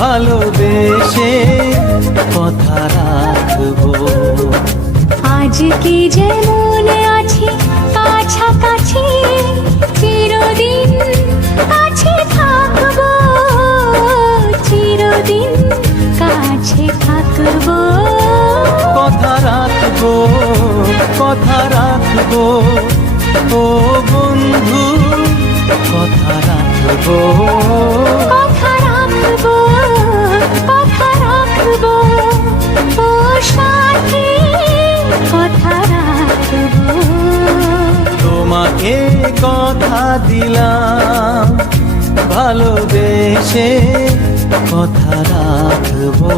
ভালোবেসে কথা রাখবো। আজকে যেমন আছি কাছাকাছি, চিরদিন কাছে থাকবো, চিরদিন কাছে থাকবো। কথা রাখবো, কথা রাখবো, ও বন্ধু কথা রাখবো। কথা রাখবো, কথা রাখবো, ও সাথী কথা রাখবো। তোমাকে কথা দিলাম, ভালোবেসে কথা রাখবো।